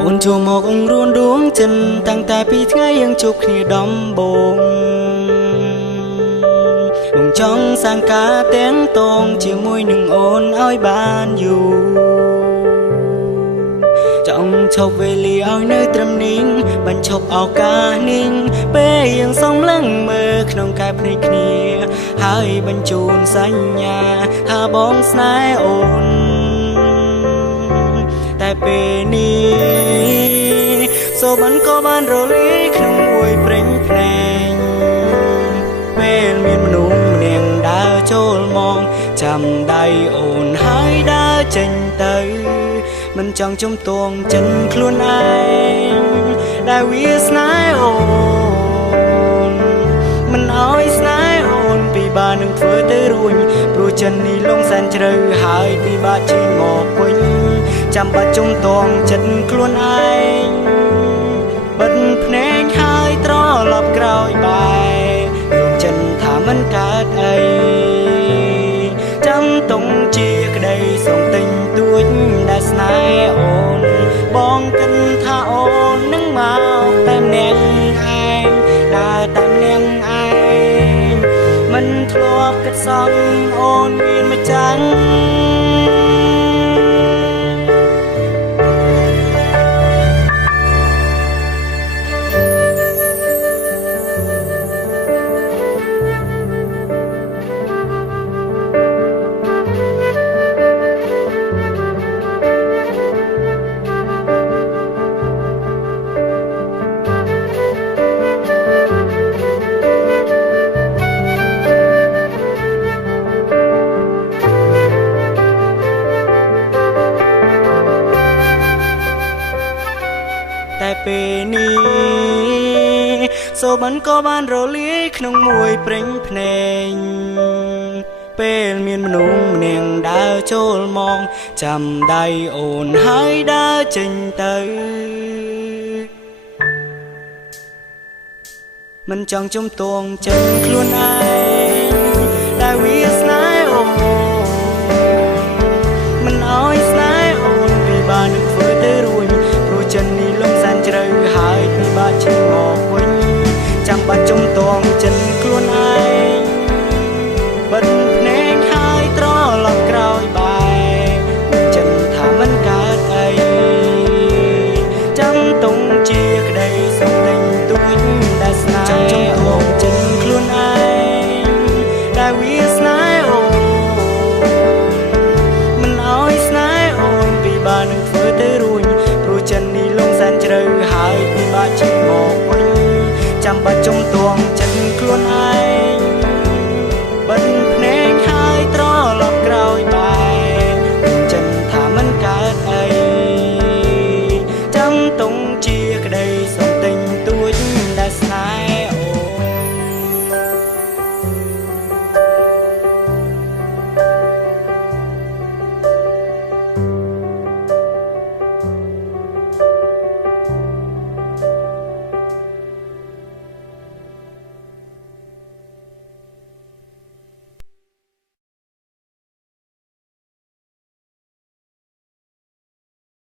អូនចូលមកអង្រួនដួងចិនតាំងតែពីថ្ងៃយើងជួបគ្នាដំបូងបងចង់សាងការទាំងតងជាមួយនឹងអូនឲ្យបានយូរចង់ឈប់វេលាឲ្យនៅត្រឹមនេះបញ្ឈប់ឱកាសនេះពេលយើងសំឡឹងមើលក្នុងកែភ្នែកគ្នាហើយបញ្ជូនសញ្ញាថាបងស្នេហ៍អូនតែពេលនេះសូបានក៏បានរលាយក្នុងមួយព្រេងភ្នែកពេលមានមនុស្សម្នាក់ដើរចូលមកចាំដៃអូនហើយដើរចេញទៅមិនចង់ជំទងចិនខ្លួនឯងដែលវាស្នេហ៍អូនមិនឲ្យស្នេហ៍អូនពីបានឹងធ្វើទៅរួញព្រោះចិននេះលងសែនជ្រៅហើយពីបាជិះមកវិញចាំបាច់ជំទងចិនខ្លួនឯងបិទភ្នែកហើយត្រឡប់ក្រោយបែរចិនថាមិនកើតអីចាំតុងជាក្តីសុំទិញទួចដែលស្នេហ៍អូនបងគិតថាអូននឹងមកតែម្នាក់ឯងដើរតែម្នាក់ឯងមិនធ្លាប់គិតសងអូនមានម្ចាស់តែពេលនេះសូបានក៏បានរលាយក្នុងមួយព្រេងភ្នែកពេលមានមនុស្សម្នាក់ដើរចូលមកចាំដៃអូនហើយដើរចេញទៅមិនចង់ជំទងចិនខ្លួនឯងដែលវាស្នេហ៍អូនមិនឲ្យស្នេហ៍អូនពីបាននឹងធ្វើទៅរួញព្រោះចិននេះលំសានជ្រៅហើយពីបាជិះមកវិញចាំបាច់ជំទងចិនខ្លួនឯងបិទភ្នែកហើយត្រឡប់ក្រោយបែរចិនថាមិនកើតអីចាំតុងជាក្តីសុំទិញទួចដែលស្នេហ៍ចំជំទងចិនខ្លួនឯងដែលវាស្នេហ៍អូនមិនឲ្យស្នេហ៍អូនពីបាននឹងធ្វើទៅរួញព្រោះចិននេះលងសែនជ្រៅហើយពីបាជិះមកវិញចាំបាច់ជំទ